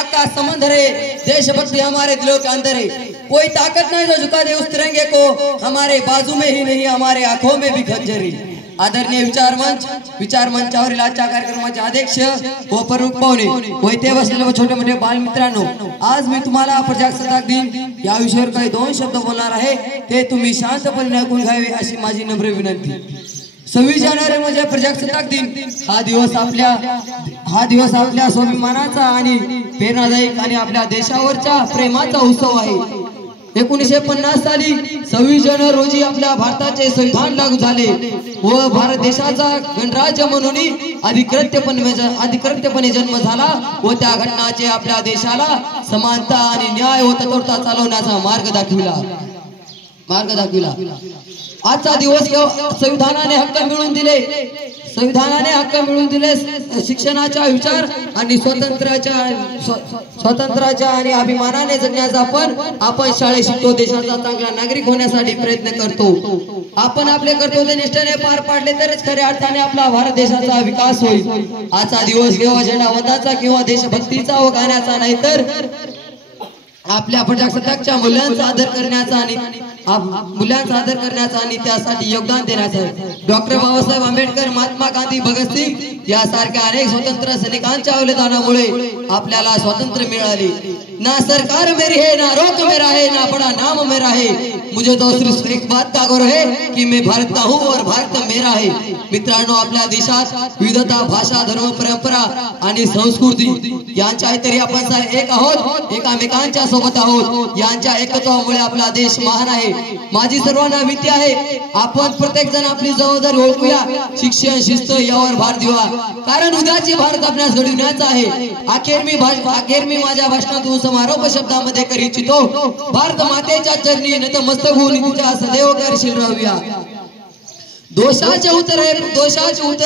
आकाश समंदर है, देशभक्ति हमारे दिलों के अंदर है। कोई ताकत नहीं जो झुका दे उस तिरंगे को, हमारे बाजू में ही नहीं हमारे आंखों में भी खंजर है। आदरणीय विचार मंचावरील आजच्या कार्यक्रमाचे अध्यक्ष व प्रमुख पाहुणे व इथे बसलेले छोटे मोठे बालमित्रांनो, आज मी तुम्हाला प्रजासत्ताक दिन या विषयावर काही 2 शब्द बोलणार आहे, ते तुम्ही शांतपणे ऐकून घ्यावे अशी माझी नम्र विनंती। 26 जानेवारी म्हणजे प्रजासत्ताक दिन हा दिवस आपल्या स्वाभिमानाचा आणि प्रेरणादायक आणि आपल्या देशावरच्या प्रेमाचा उत्सव आहे। 1950 साली 26 जानेवारी रोजी आपल्या भारताचे संविधान लागू झाले व भारत देशाचा गणराज्य म्हणून अधिकृतपणे जन्म झाला व त्या घटनाचे आपल्या देशाला समानता आणि न्याय व तत्परता चालवण्याचा मार्ग दाखविला। आजचा दिवस संविधानाने हक्क मिळवून दिले शिक्षणाचा विचार आणि स्वातंत्र्याच्या आणि अभिमानाने जगण्याचा आपण शाळेत शिकतो, देशाचा चांगला नागरिक होण्यासाठी प्रयत्न करतो। आपण आपले कर्तव्य निष्ठेने पार पाडले तरच खऱ्या अर्थाने आपला भारत देशाचा विकास होईल। आजचा दिवस केवळ झेंडा वंदनाचा किंवा देशभक्तीचा व गाण्याचा नाही तर आपल्या प्रजासत्ताकच्या मूल्यांचा आदर करण्याचा आणि त्यासाठी योगदान देण्याचा। डॉक्टर बाबासाहेब आंबेडकर, महात्मा गांधी, भगतसिंग यासारख्या अनेक स्वतंत्र सैनिकांच्या अवदानामुळे आपल्याला स्वातंत्र्य मिळाले। ना सरकार मेरी है, ना रोक मेरा है, ना बड़ा नाम मेरा है, मुझे तो सिर्फ एक बात का गौरव है कि मैं भारत का हूँ और भारत मेरा है। मित्रांनो, आपल्या देशात विविधता, भाषा, धर्म, परंपरा आणि संस्कृती यांच्या तरी आपण एक आहोत, एकमेकांच्या सोबत आहोत। यांच्या एकत्वामुळे आपला देश महान आहे। माझी सर्वांना विनंती आहे, आपण प्रत्येक जण आपली जबाबदारी ओळखूया, शिक्षण, शिस्त यावर भर देऊया, कारण उद्याची भारत आपल्यास घडविण्याचा आहे। अखेर मी माझ्या भाषणातून समारोप शब्दामध्ये करू इच्छितो, भारत मातेच्या चरणी नतमस्तक होऊन तिच्या सदैव करशील राहूया। दोषाचे उत्तर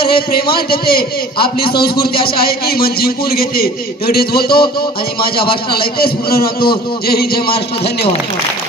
हे प्रेमान देते, आपली संस्कृती अशी आहे की मन जिंकून घेते। एवढेच बोलतो आणि माझ्या भाषणाला इथेच पूर्ण करतो। जय हिंद, जय महाराष्ट्र, धन्यवाद।